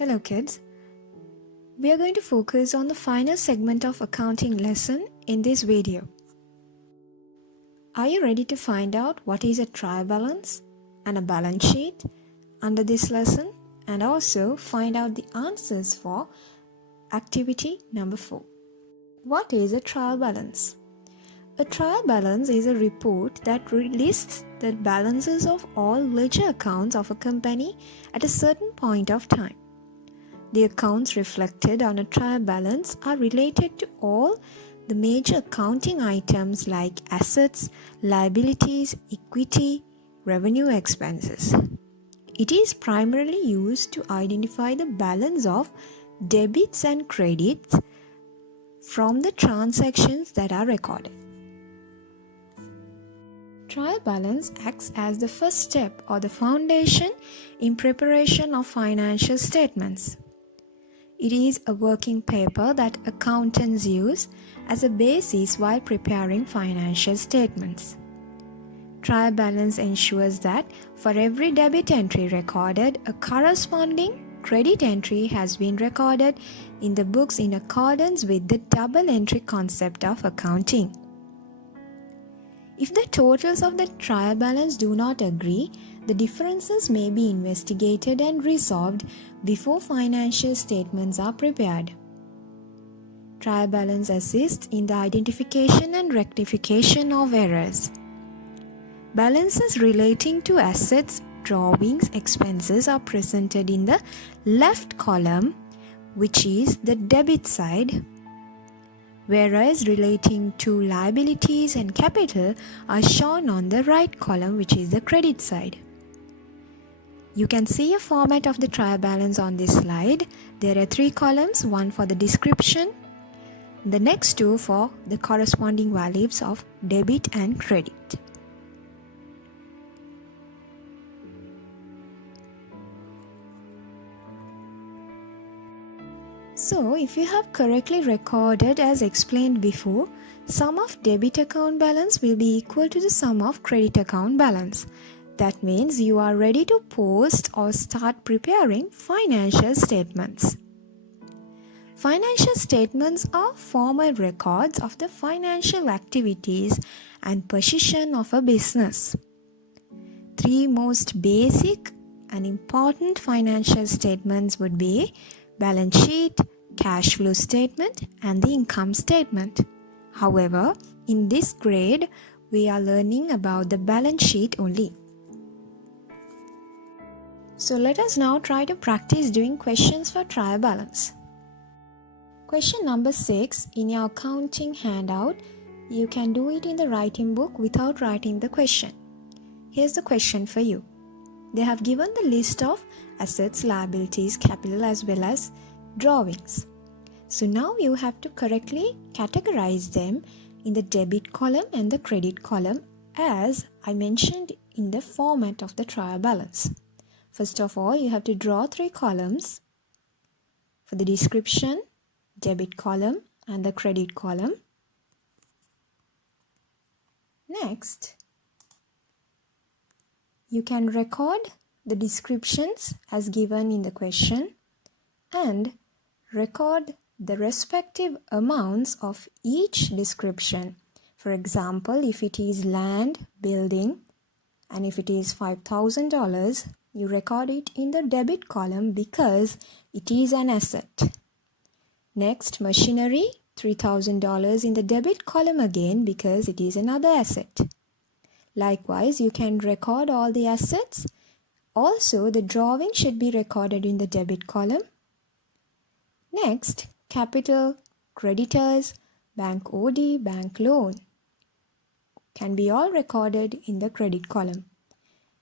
Hello kids. We are going to focus on the final segment of accounting lesson in this video. Are you ready to find out what is a trial balance and a balance sheet under this lesson, and also find out the answers for activity number 4. What is a trial balance? A trial balance is a report that lists the balances of all ledger accounts of a company at a certain point of time. The accounts reflected on a trial balance are related to all the major accounting items like assets, liabilities, equity, revenue, expenses. It is primarily used to identify the balance of debits and credits from the transactions that are recorded. Trial balance acts as the first step or the foundation in preparation of financial statements. It is a working paper that accountants use as a basis while preparing financial statements. Trial balance ensures that for every debit entry recorded, a corresponding credit entry has been recorded in the books in accordance with the double entry concept of accounting. If the totals of the trial balance do not agree, the differences may be investigated and resolved before financial statements are prepared. Trial balance assists in the identification and rectification of errors. Balances relating to assets, drawings, expenses are presented in the left column, which is the debit side, whereas relating to liabilities and capital are shown on the right column, which is the credit side. You can see a format of the trial balance on this slide. There are 3 columns, one for the description, the next 2 for the corresponding values of debit and credit. So, if you have correctly recorded as explained before, sum of debit account balance will be equal to the sum of credit account balance. That means you are ready to post or start preparing financial statements. Financial statements are formal records of the financial activities and position of a business. 3 most basic and important financial statements would be balance sheet, cash flow statement, and the income statement. However, in this grade, we are learning about the balance sheet only. So let us now try to practice doing questions for trial balance. Question number 6 in your accounting handout, you can do it in the writing book without writing the question. Here's the question for you. They have given the list of assets, liabilities, capital as well as drawings. So now you have to correctly categorize them in the debit column and the credit column as I mentioned in the format of the trial balance. First of all, you have to draw 3 columns for the description, debit column and the credit column. Next, you can record the descriptions as given in the question and record the respective amounts of each description. For example, if it is land, building, and if it is $5,000, you record it in the debit column because it is an asset. Next, machinery, $3,000 in the debit column again because it is another asset. Likewise, you can record all the assets. Also, the drawing should be recorded in the debit column. Next, capital, creditors, bank OD, bank loan can be all recorded in the credit column.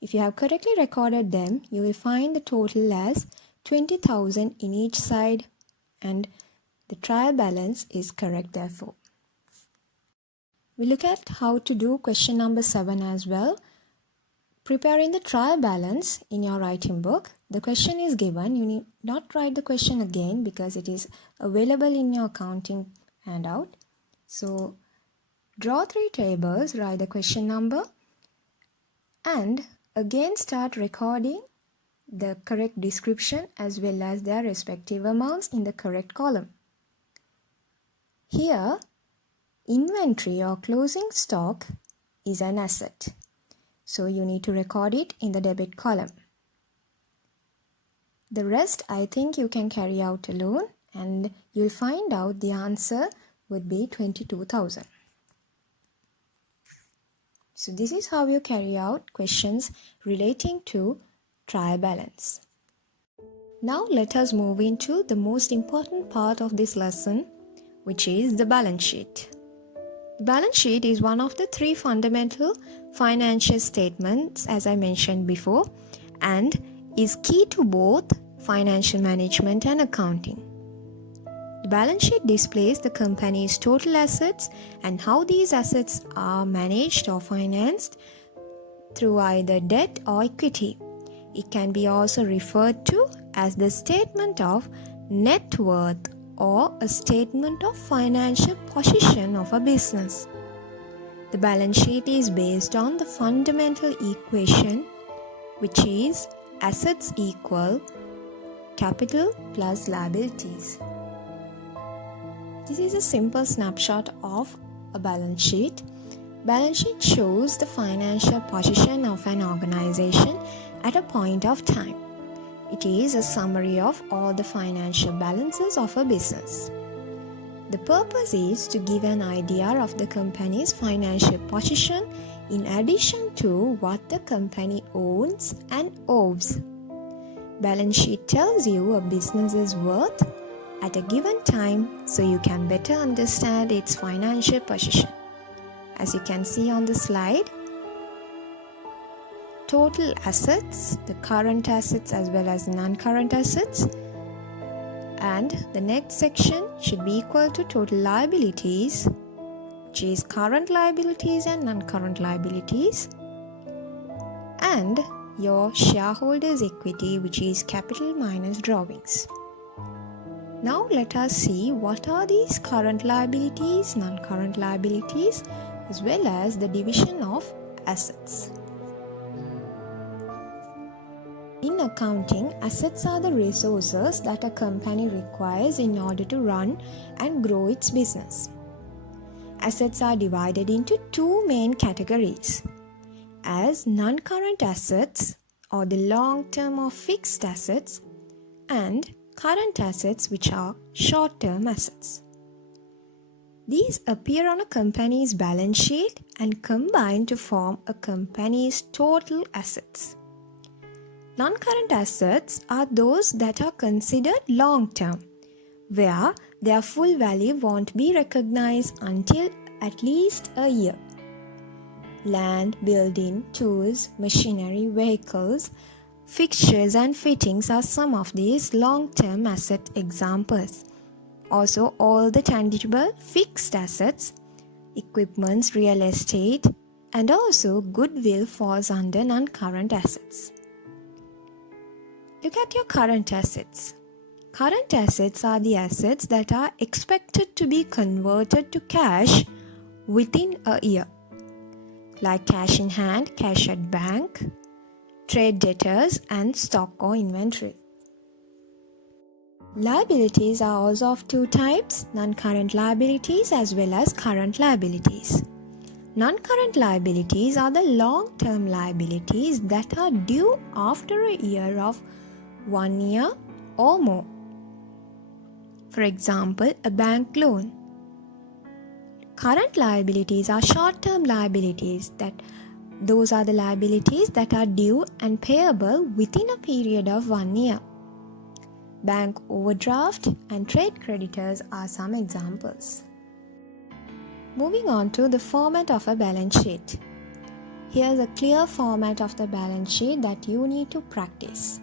If you have correctly recorded them, you will find the total as 20,000 in each side and the trial balance is correct therefore. We look at how to do question number 7 as well. Preparing the trial balance in your writing book. The question is given. You need not write the question again because it is available in your accounting handout. So, draw 3 tables, write the question number and again start recording the correct description as well as their respective amounts in the correct column. Here, inventory or closing stock is an asset. So you need to record it in the debit column. The rest I think you can carry out alone, and you'll find out the answer would be 22,000. So this is how you carry out questions relating to trial balance. Now let us move into the most important part of this lesson, which is the balance sheet. The balance sheet is one of the three fundamental financial statements, as I mentioned before, and is key to both financial management and accounting. The balance sheet displays the company's total assets and how these assets are managed or financed through either debt or equity. It can be also referred to as the statement of net worth or a statement of financial position of a business. The balance sheet is based on the fundamental equation, which is assets equal capital plus liabilities. This is a simple snapshot of a balance sheet. Balance sheet shows the financial position of an organization at a point of time. It is a summary of all the financial balances of a business. The purpose is to give an idea of the company's financial position in addition to what the company owns and owes. Balance sheet tells you a business's worth at a given time so you can better understand its financial position. As you can see on the slide, total assets, the current assets as well as the non-current assets, and the next section should be equal to total liabilities, which is current liabilities and non-current liabilities, and your shareholders' equity, which is capital minus drawings. Now let us see what are these current liabilities, non-current liabilities, as well as the division of assets. In accounting, assets are the resources that a company requires in order to run and grow its business. Assets are divided into two main categories, as non-current assets or the long-term or fixed assets, and current assets, which are short-term assets. These appear on a company's balance sheet and combine to form a company's total assets. Non-current assets are those that are considered long-term, where their full value won't be recognized until at least a year. Land, building, tools, machinery, vehicles, fixtures and fittings are some of these long-term asset examples. Also, all the tangible fixed assets, equipments, real estate, and also goodwill falls under non-current assets. Look at your current assets. Current assets are the assets that are expected to be converted to cash within a year, like cash in hand, cash at bank, trade debtors, and stock or inventory. Liabilities are also of two types, non-current liabilities as well as current liabilities. Non-current liabilities are the long-term liabilities that are due after a year of 1 year or more. For example, a bank loan. Current liabilities are short-term liabilities. Those are the liabilities that are due and payable within a period of 1 year. Bank overdraft and trade creditors are some examples. Moving on to the format of a balance sheet. Here's a clear format of the balance sheet that you need to practice.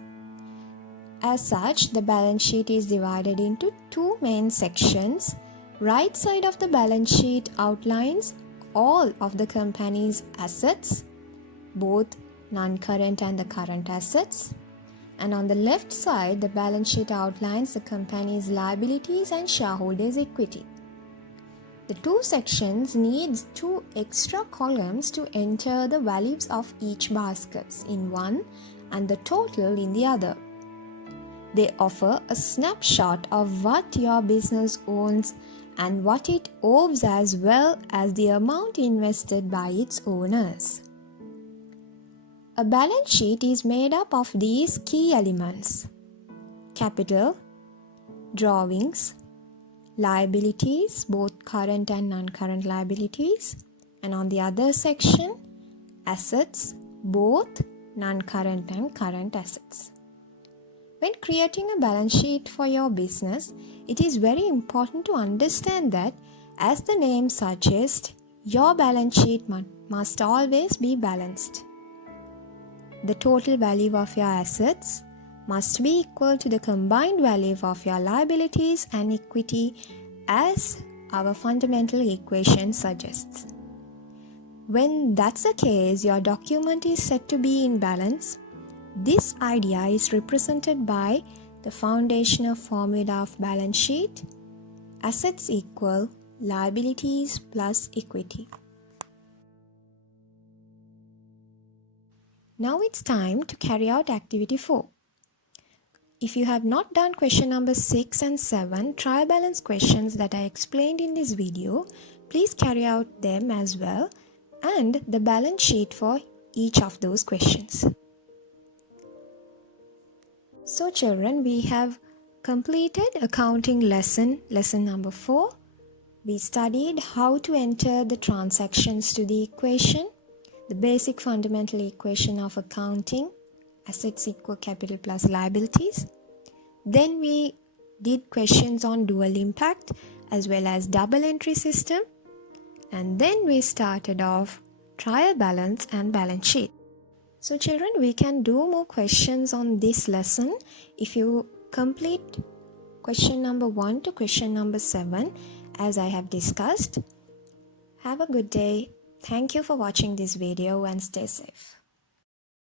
As such, the balance sheet is divided into two main sections. Right side of the balance sheet outlines all of the company's assets, both non-current and the current assets. And on the left side, the balance sheet outlines the company's liabilities and shareholders' equity. The two sections needs two extra columns to enter the values of each baskets in one and the total in the other. They offer a snapshot of what your business owns and what it owes, as well as the amount invested by its owners. A balance sheet is made up of these key elements: capital, drawings, liabilities, both current and non-current liabilities, and on the other section, assets, both non-current and current assets. When creating a balance sheet for your business, it is very important to understand that, as the name suggests, your balance sheet must always be balanced. The total value of your assets must be equal to the combined value of your liabilities and equity, as our fundamental equation suggests. When that's the case, your document is said to be in balance. This idea is represented by the foundational formula of balance sheet: assets equal liabilities plus equity. Now it's time to carry out activity 4. If you have not done question number 6 and 7 trial balance questions that I explained in this video, please carry out them as well, and the balance sheet for each of those questions. So children, we have completed accounting lesson number 4. We studied how to enter the transactions to the equation, the basic fundamental equation of accounting, assets equal capital plus liabilities. Then we did questions on dual impact as well as double entry system. And then we started off trial balance and balance sheet. So children, we can do more questions on this lesson if you complete question number 1 to question number 7 as I have discussed. Have a good day. Thank you for watching this video and stay safe.